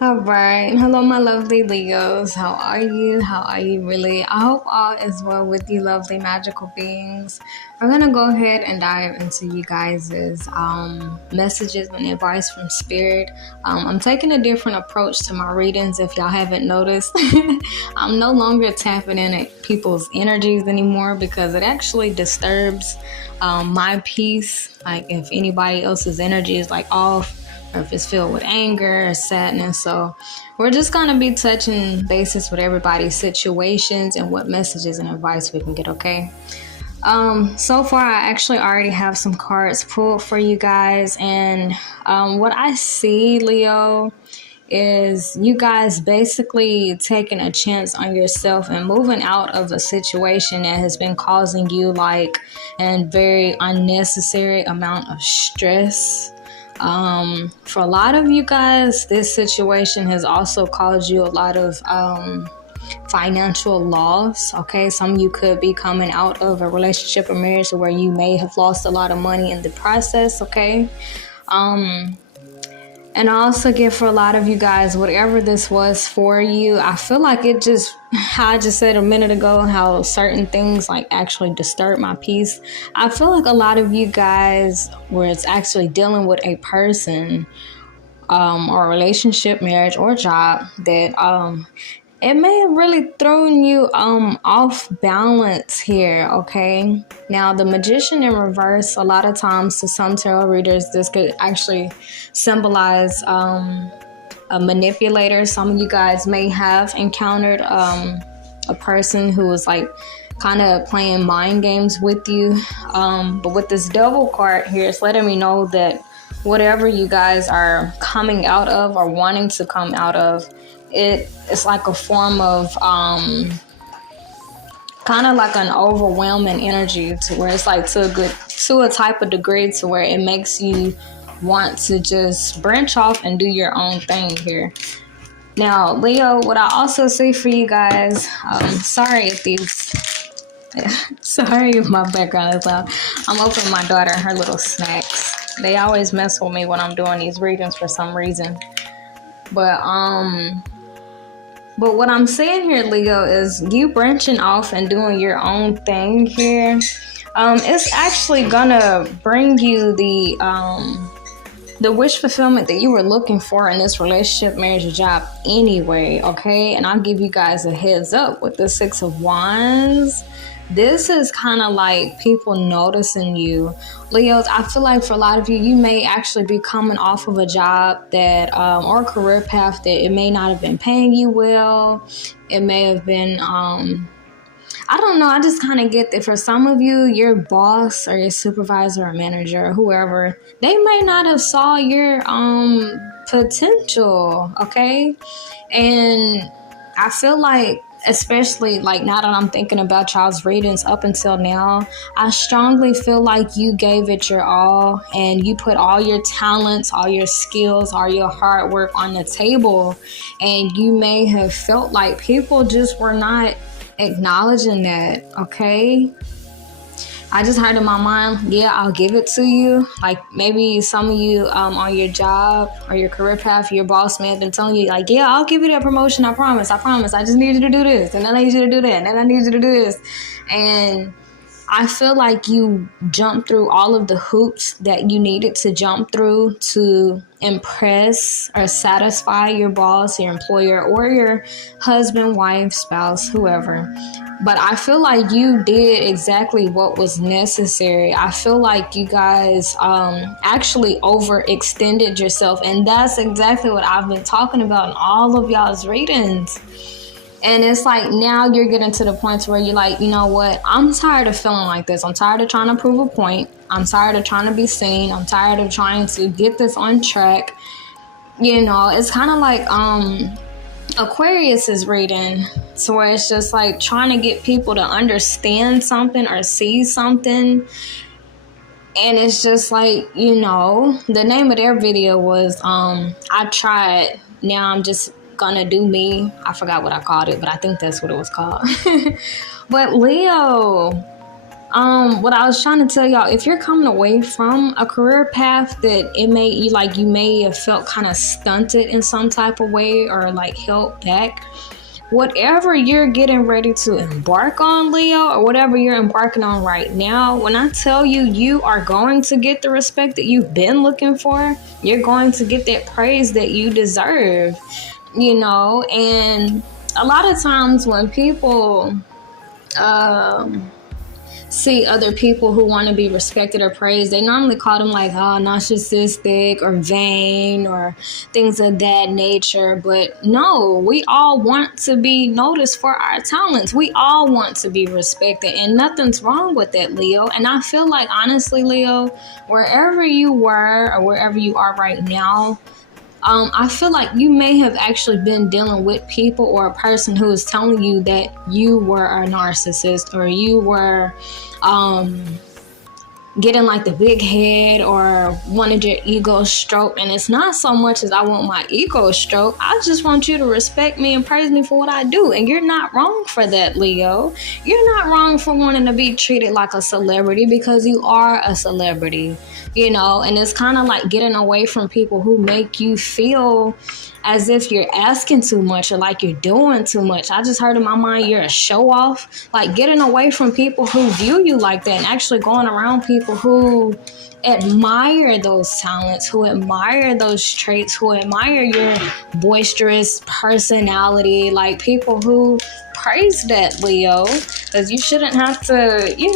All right. Hello, my lovely Leos. How are you? How are you really? I hope all is well with you, lovely magical beings. We're going to go ahead and dive into you guys' messages and advice from Spirit. I'm taking a different approach to my readings if y'all haven't noticed. I'm no longer tapping in at people's energies anymore because it actually disturbs my peace. Like if anybody else's energy is like off, or if it's filled with anger or sadness. So we're just going to be touching bases with everybody's situations and what messages and advice we can get, okay? So far, I actually already have some cards pulled for you guys. And what I see, Leo, is you guys basically taking a chance on yourself and moving out of a situation that has been causing you like a very unnecessary amount of stress. For a lot of you guys, this situation has also caused you a lot of financial loss. Okay, some of you could be coming out of a relationship or marriage where you may have lost a lot of money in the process. Okay, and I also get for a lot of you guys, whatever this was for you, I feel like it just, how I just said a minute ago, how certain things like actually disturb my peace. I feel like a lot of you guys where it's actually dealing with a person or a relationship, marriage, or job that it may have really thrown you off balance here, okay? Now, the Magician in reverse, a lot of times to some tarot readers, this could actually symbolize a manipulator. Some of you guys may have encountered a person who was like kind of playing mind games with you. But with this Devil card here, it's letting me know that whatever you guys are coming out of or wanting to come out of, it's like a form of kind of like an overwhelming energy to where it's like to a type of degree to where it makes you want to just branch off and do your own thing here. Now, Leo, what I also see for you guys, sorry if my background is loud. I'm opening my daughter and her little snacks. They always mess with me when I'm doing these readings for some reason. But what I'm saying here, Leo, is you branching off and doing your own thing here. It's actually gonna bring you the wish fulfillment that you were looking for in this relationship, marriage, or job anyway, okay? And I'll give you guys a heads up with the Six of Wands. This is kind of like people noticing you. Leos, I feel like for a lot of you, you may actually be coming off of a job that, or a career path that it may not have been paying you well. It may have been, I don't know. I just kind of get that for some of you, your boss or your supervisor or manager or whoever, they may not have saw your potential, okay? And I feel like, especially like now that I'm thinking about y'all's readings up until now, I strongly feel like you gave it your all and you put all your talents, all your skills, all your hard work on the table, and you may have felt like people just were not acknowledging that, okay? I just heard in my mind, yeah, I'll give it to you. Like maybe some of you on your job or your career path, your boss may have been telling you like, yeah, I'll give you that promotion. I promise. I just need you to do this. And then I need you to do that. And then I need you to do this. And I feel like you jumped through all of the hoops that you needed to jump through to impress or satisfy your boss, your employer, or your husband, wife, spouse, whoever. But I feel like you did exactly what was necessary. I feel like you guys actually overextended yourself. And that's exactly what I've been talking about in all of y'all's readings. And it's like now you're getting to the point where you're like, you know what? I'm tired of feeling like this. I'm tired of trying to prove a point. I'm tired of trying to be seen. I'm tired of trying to get this on track. You know, it's kind of like Aquarius is reading. So where it's just like trying to get people to understand something or see something. And it's just like, you know, the name of their video was I Tried. Now I'm just gonna do me. I forgot what I called it, but I think that's what it was called. But Leo, What I was trying to tell y'all, if you're coming away from a career path that you may have felt kind of stunted in some type of way or like held back, whatever you're getting ready to embark on, Leo, or whatever you're embarking on right now, when I tell you, you are going to get the respect that you've been looking for, you're going to get that praise that you deserve, and a lot of times when people see other people who want to be respected or praised, they normally call them like narcissistic or vain or things of that nature. But no, we all want to be noticed for our talents. We all want to be respected, and nothing's wrong with that, Leo. And I feel like, honestly, Leo, wherever you were or wherever you are right now, I feel like you may have actually been dealing with people or a person who is telling you that you were a narcissist or you were getting like the big head or wanted your ego stroked. And it's not so much as I want my ego stroked. I just want you to respect me and praise me for what I do. And you're not wrong for that, Leo. You're not wrong for wanting to be treated like a celebrity, because you are a celebrity, and it's kind of like getting away from people who make you feel as if you're asking too much or like you're doing too much. I just heard in my mind you're a show off. Like getting away from people who view you like that and actually going around people who admire those talents, who admire those traits, who admire your boisterous personality, like people who praise that, Leo, because you shouldn't have to, you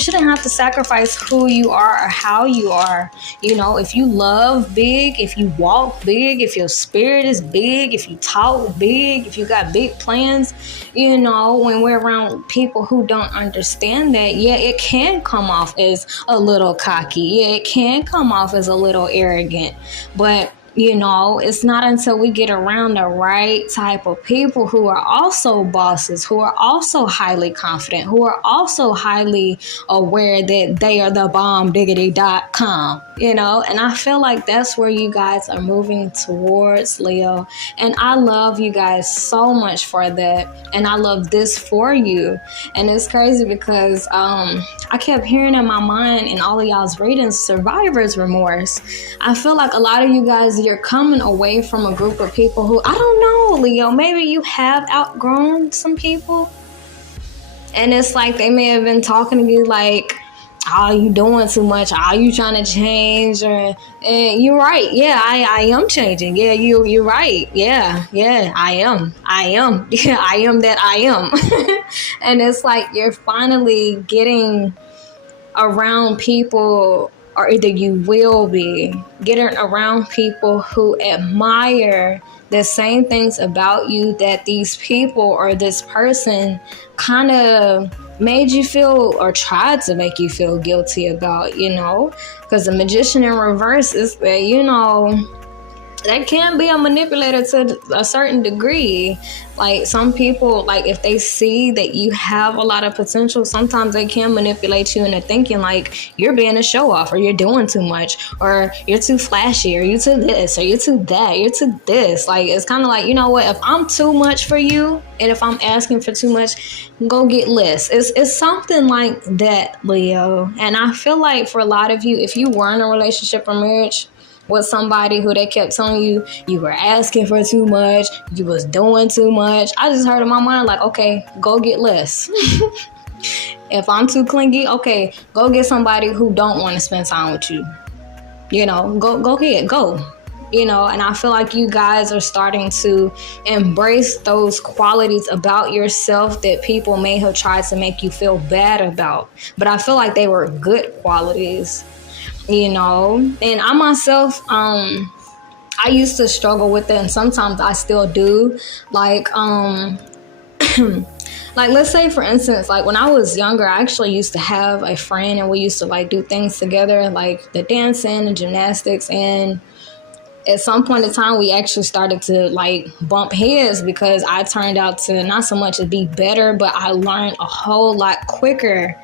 shouldn't have to sacrifice who you are or how you are. If you love big, if you walk big, if your spirit is big, if you talk big, if you got big plans, when we're around people who don't understand that, yeah, it can come off as a little cocky. Yeah, it can come off as a little arrogant. But it's not until we get around the right type of people who are also bosses, who are also highly confident, who are also highly aware that they are the bombdiggity.com, and I feel like that's where you guys are moving towards, Leo. And I love you guys so much for that. And I love this for you. And it's crazy because I kept hearing in my mind in all of y'all's readings, survivor's remorse. I feel like a lot of you guys, you're coming away from a group of people who, I don't know, Leo, maybe you have outgrown some people. And it's like they may have been talking to you like, oh, you doing too much, oh, you trying to change, or you're right, yeah, I am changing, yeah, you're right, yeah, I am yeah, I am that I am. And it's like you're finally getting around people, or either you will be getting around people who admire the same things about you that these people or this person kind of made you feel or tried to make you feel guilty about, because the magician in reverse is that, that can be a manipulator to a certain degree. Like some people, like if they see that you have a lot of potential, sometimes they can manipulate you into thinking like you're being a show off, or you're doing too much, or you're too flashy, or you're too this, or you're too that, you're too this. Like it's kind of like, if I'm too much for you, and if I'm asking for too much, go get less. It's something like that, Leo. And I feel like for a lot of you, if you were in a relationship or marriage with somebody who they kept telling you you were asking for too much, you was doing too much, I just heard in my mind like, okay, go get less. If I'm too clingy, okay, go get somebody who don't want to spend time with you. Go ahead, go. And I feel like you guys are starting to embrace those qualities about yourself that people may have tried to make you feel bad about. But I feel like they were good qualities. And I myself, I used to struggle with it, and sometimes I still do. Like, like let's say for instance, like when I was younger, I actually used to have a friend, and we used to like do things together, like the dancing and gymnastics. And at some point in time, we actually started to like bump heads because I turned out to not so much as be better, but I learned a whole lot quicker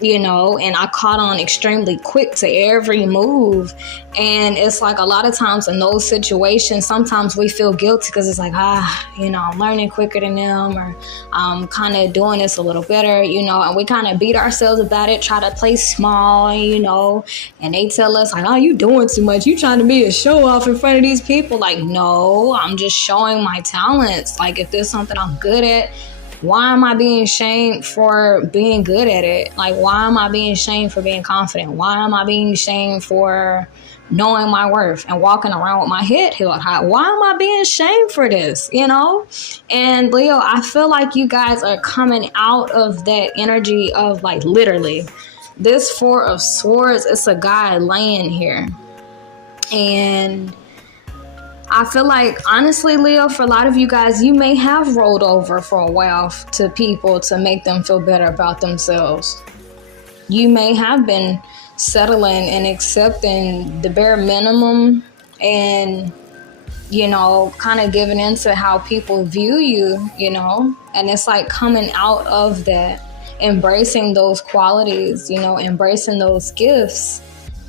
and I caught on extremely quick to every move. And it's like a lot of times in those situations, sometimes we feel guilty because it's like, I'm learning quicker than them, or I'm kind of doing this a little better, and we kind of beat ourselves about it, try to play small, and they tell us like, oh, you doing too much, you trying to be a show off in front of these people. Like, no, I'm just showing my talents. Like, if there's something I'm good at, why am I being shamed for being good at it? Like, why am I being shamed for being confident? Why am I being shamed for knowing my worth and walking around with my head held high? Why am I being shamed for this? And Leo, I feel like you guys are coming out of that energy of, like, literally this Four of Swords. It's a guy laying here, and I feel like, honestly, Leo, for a lot of you guys, you may have rolled over for a while to people to make them feel better about themselves. You may have been settling and accepting the bare minimum and, kind of giving into how people view you, and it's like coming out of that, embracing those qualities, embracing those gifts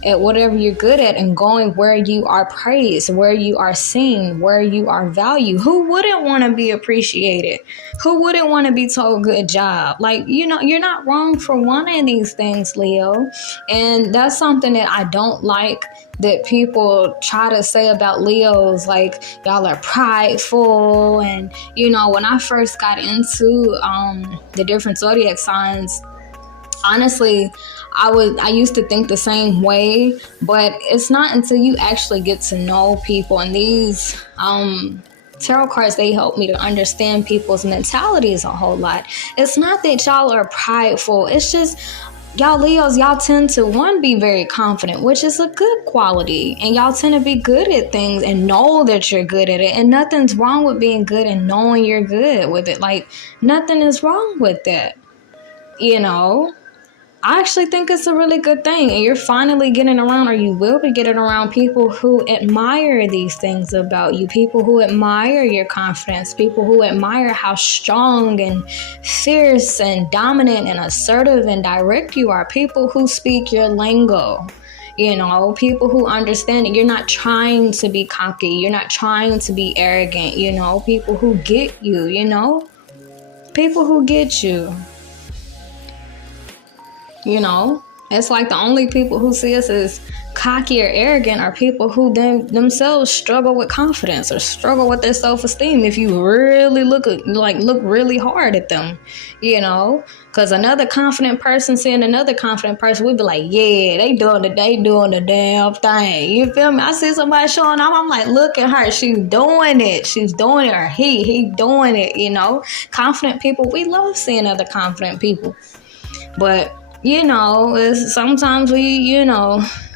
at whatever you're good at, and going where you are praised, where you are seen, where you are valued. Who wouldn't want to be appreciated? Who wouldn't want to be told good job? Like, you're not wrong for wanting these things, Leo. And that's something that I don't like that people try to say about Leos, like, y'all are prideful. And, when I first got into the different zodiac signs, honestly, I used to think the same way, but it's not until you actually get to know people. And these tarot cards, they help me to understand people's mentalities a whole lot. It's not that y'all are prideful. It's just, y'all Leos, y'all tend to, be very confident, which is a good quality. And y'all tend to be good at things and know that you're good at it. And nothing's wrong with being good and knowing you're good with it. Like, nothing is wrong with that, I actually think it's a really good thing, and you're finally getting around, or you will be getting around, people who admire these things about you, people who admire your confidence, people who admire how strong and fierce and dominant and assertive and direct you are, people who speak your lingo, people who understand that you're not trying to be cocky, you're not trying to be arrogant, people who get you, people who get you. It's like the only people who see us as cocky or arrogant are people who themselves struggle with confidence or struggle with their self-esteem. If you really look really hard at them, because another confident person seeing another confident person, we'd be like, yeah, they doing the damn thing. You feel me? I see somebody showing up, I'm like, look at her, she's doing it, or he doing it. Confident people, we love seeing other confident people, but sometimes we,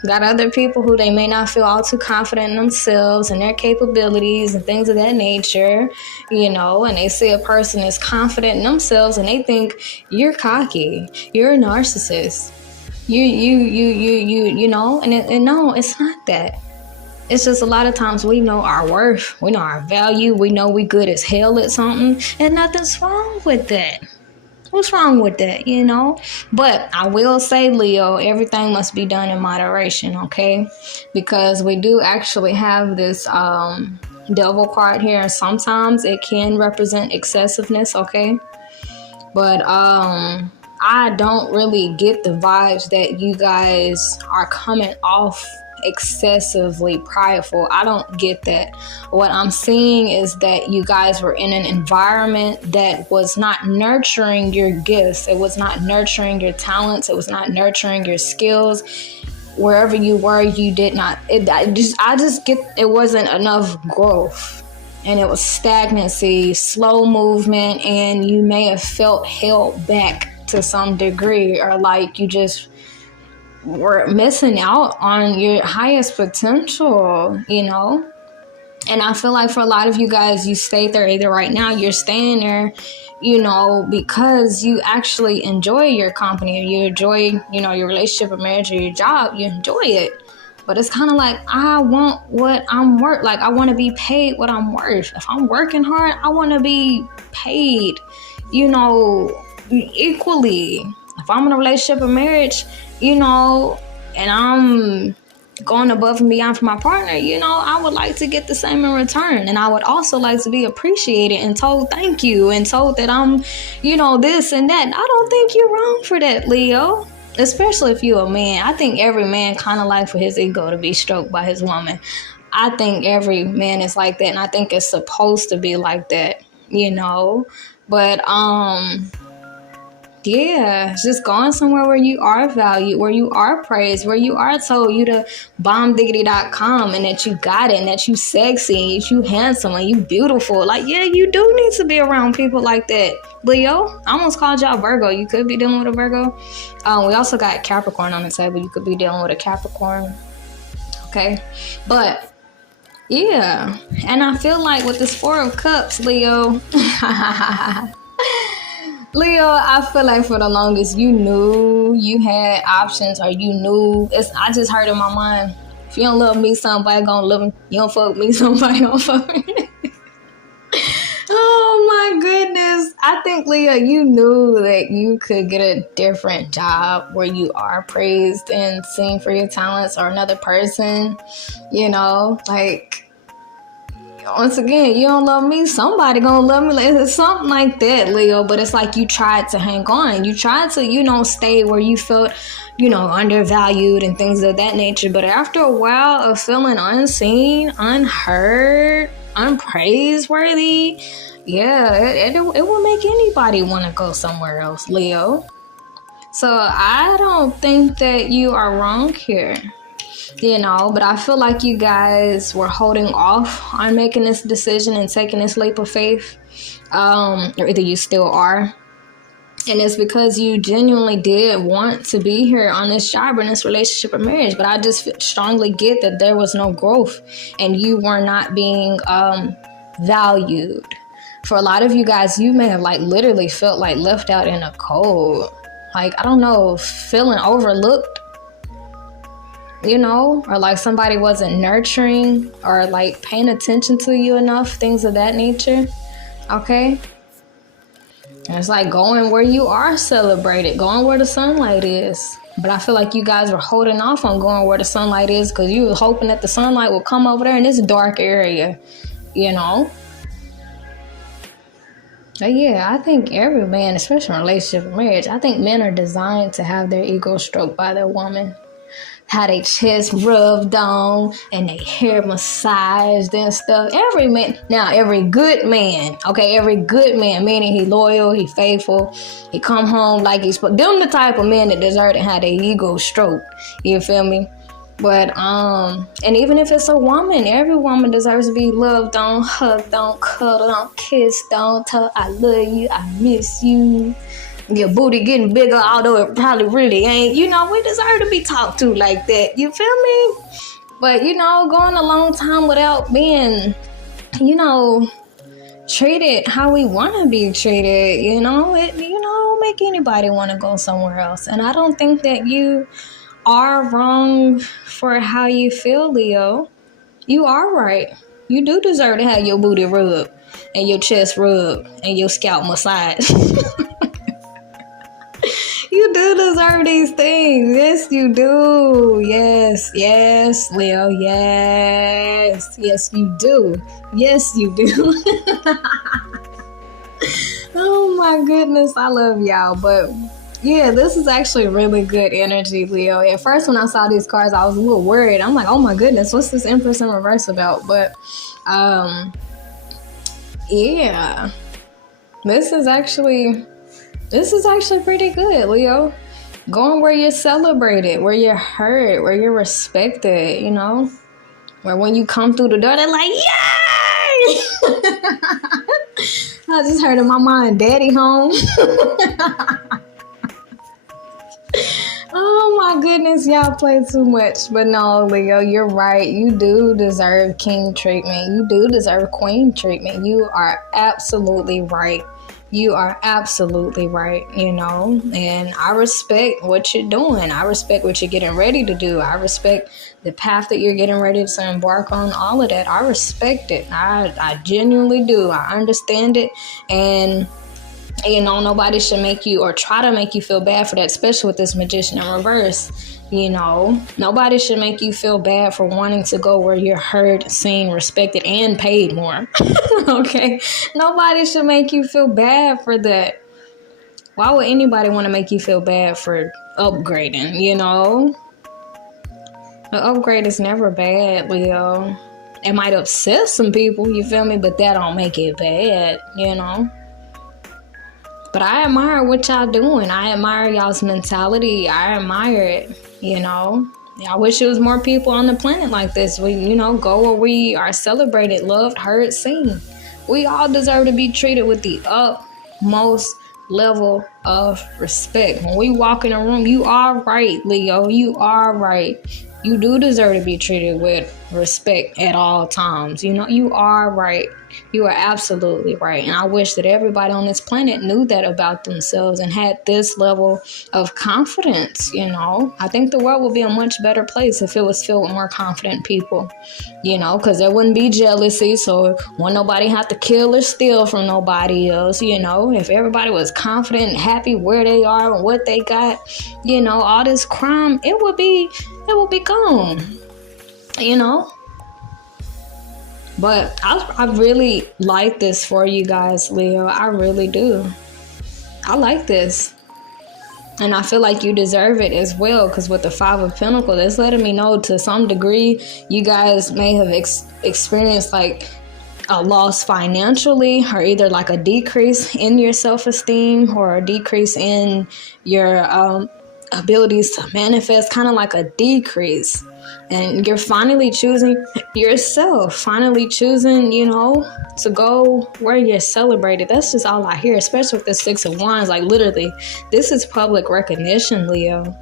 got other people who they may not feel all too confident in themselves and their capabilities and things of that nature, and they see a person is confident in themselves and they think you're cocky, you're a narcissist, and no, it's not that. It's just a lot of times we know our worth, we know our value, we know we good as hell at something, and nothing's wrong with that. What's wrong with that, But I will say, Leo, everything must be done in moderation, okay? Because we do actually have this devil card here, and sometimes it can represent excessiveness, okay? But I don't really get the vibes that you guys are coming off excessively prideful. I don't get that. What I'm seeing is that you guys were in an environment that was not nurturing your gifts. It was not nurturing your talents. It was not nurturing your skills. Wherever you were, you did not. I just get it wasn't enough growth, and it was stagnancy, slow movement, and you may have felt held back to some degree, or like you just were missing out on your highest potential, And I feel like for a lot of you guys, you stayed there either right now, you're staying there, because you actually enjoy your company, or you enjoy, your relationship or marriage or your job, you enjoy it. But it's kind of like, I want what I'm worth. Like, I want to be paid what I'm worth. If I'm working hard, I want to be paid, equally. if I'm in a relationship or marriage, you know, and I'm going above and beyond for my partner, you know, I would like to get the same in return. And I would also like to be appreciated and told thank you and told that I'm, you know, this and that. I don't think you're wrong for that, Leo. Especially if you're a man. I think every man kind of like for his ego to be stroked by his woman. I think every man is like that, and I think it's supposed to be like that, you know. But yeah, just going somewhere where you are valued, where you are praised, where you are told you to bombdiggity.com and that you got it and that you sexy and you handsome and you beautiful. Like, yeah, you do need to be around people like that. Leo, I almost called y'all Virgo. You could be dealing with a Virgo. We also got Capricorn on the table. You could be dealing with a Capricorn. Okay. But yeah, and I feel like with this Four of Cups, Leo, Leo, I feel like for the longest you knew you had options, or you knew. I just heard in my mind, if you don't love me, somebody gonna love me. You don't fuck me, somebody gonna fuck me. Oh my goodness. I think, Leo, you knew that you could get a different job where you are praised and seen for your talents, or another person, you know, like, once again, you don't love me, somebody gonna love me. It's something like that, Leo. But it's like you tried to hang on. You tried to, you know, stay where you felt, you know, undervalued and things of that nature. But after a while of feeling unseen, unheard, unpraiseworthy, yeah, it will make anybody want to go somewhere else, Leo. So I don't think that you are wrong here. You know, but I feel like you guys were holding off on making this decision and taking this leap of faith, or either you still are, and it's because you genuinely did want to be here on this job or in this relationship or marriage. But I just strongly get that there was no growth and you were not being valued. For a lot of you guys, you may have like literally felt like left out in the cold, like, I don't know, feeling overlooked, you know, or like somebody wasn't nurturing or like paying attention to you enough, things of that nature. Okay. And it's like going where you are celebrated, going where the sunlight is. But I feel like you guys were holding off on going where the sunlight is because you were hoping that the sunlight would come over there in this dark area, you know. But yeah, I think every man, especially in a relationship or marriage, I think men are designed to have their ego stroked by their woman. How they chest rubbed on and they hair massaged and stuff. Every man, now every good man, okay, every good man, meaning he loyal, he faithful, he come home like he's, them the type of men that deserve to have their ego stroked. You feel me? But and even if it's a woman, every woman deserves to be loved on, hugged on, cuddled on, kissed on, told I love you, I miss you. Your booty getting bigger, although it probably really ain't. You know, we deserve to be talked to like that. You feel me? But, you know, going a long time without being, you know, treated how we want to be treated, you know, make anybody want to go somewhere else. And I don't think that you are wrong for how you feel, Leo. You are right. You do deserve to have your booty rubbed and your chest rubbed and your scalp massaged. You do deserve these things. Yes, you do. Yes, Leo. Yes, you do. Yes, you do. Oh my goodness, I love y'all. But yeah, this is actually really good energy, Leo. At first, when I saw these cards, I was a little worried. I'm like, oh my goodness, what's this Empress in reverse about? But yeah, this is actually pretty good, Leo. Going where you're celebrated, where you're heard, where you're respected, you know? Where when you come through the door, they're like, yay! I just heard in my mind, Daddy home. Oh my goodness, y'all play too much. But no, Leo, you're right. You do deserve king treatment. You do deserve queen treatment. You are absolutely right. You are absolutely right, you know, and I respect what you're doing. I respect what you're getting ready to do. I respect the path that you're getting ready to embark on, all of that. I respect it. I genuinely do. I understand it. And You know, nobody should make you or try to make you feel bad for that, especially with this Magician in reverse. You know, nobody should make you feel bad for wanting to go where you're heard, seen, respected, and paid more. Okay? Nobody should make you feel bad for that. Why would anybody want to make you feel bad for upgrading, you know? The upgrade is never bad, Leo. It might upset some people, you feel me? But that don't make it bad, you know? But I admire what y'all doing. I admire y'all's mentality. I admire it, you know. I wish there was more people on the planet like this. We, you know, go where we are celebrated, loved, heard, seen. We all deserve to be treated with the utmost level of respect. When we walk in a room, you are right, Leo. You are right. You do deserve to be treated with respect at all times. You know, you are right. You are absolutely right. And I wish that everybody on this planet knew that about themselves and had this level of confidence, you know. I think the world would be a much better place if it was filled with more confident people, you know, because there wouldn't be jealousy. So wouldn't nobody have to kill or steal from nobody else, you know. If everybody was confident and happy where they are and what they got, you know, all this crime, it would be gone, you know. But I really like this for you guys, Leo. I really do. I like this. And I feel like you deserve it as well, because with the Five of Pentacles, it's letting me know to some degree you guys may have experienced like a loss financially, or either like a decrease in your self-esteem or a decrease in your abilities to manifest, kind of like a decrease. And you're finally choosing yourself, finally choosing, you know, to go where you're celebrated. That's just all I hear, especially with the Six of Wands. Like literally, this is public recognition, Leo.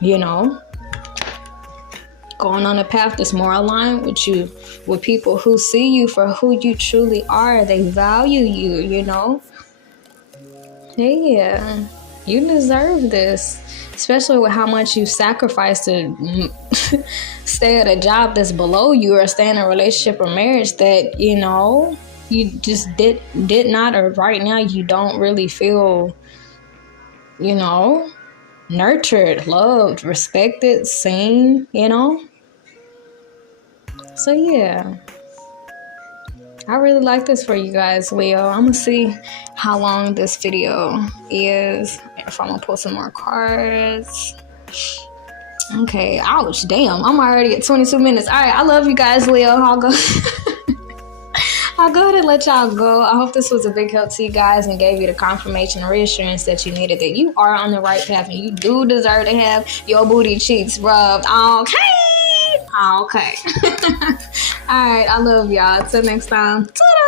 You know, going on a path that's more aligned with you, with people who see you for who you truly are. They value you, you know. Yeah, you deserve this. Especially with how much you sacrifice to stay at a job that's below you, or stay in a relationship or marriage that, you know, you just did not, or right now you don't really feel, you know, nurtured, loved, respected, seen, you know. So yeah, I really like this for you guys, Leo. I'm gonna see how long this video is, if I'm gonna pull some more cards. Okay, ouch, damn, I'm already at 22 minutes. All right, I love you guys, Leo. I'll go ahead and let y'all go. I hope this was a big help to you guys and gave you the confirmation and reassurance that you needed, that you are on the right path and you do deserve to have your booty cheeks rubbed. Okay. All right, I love y'all. Till next time. Ta-da!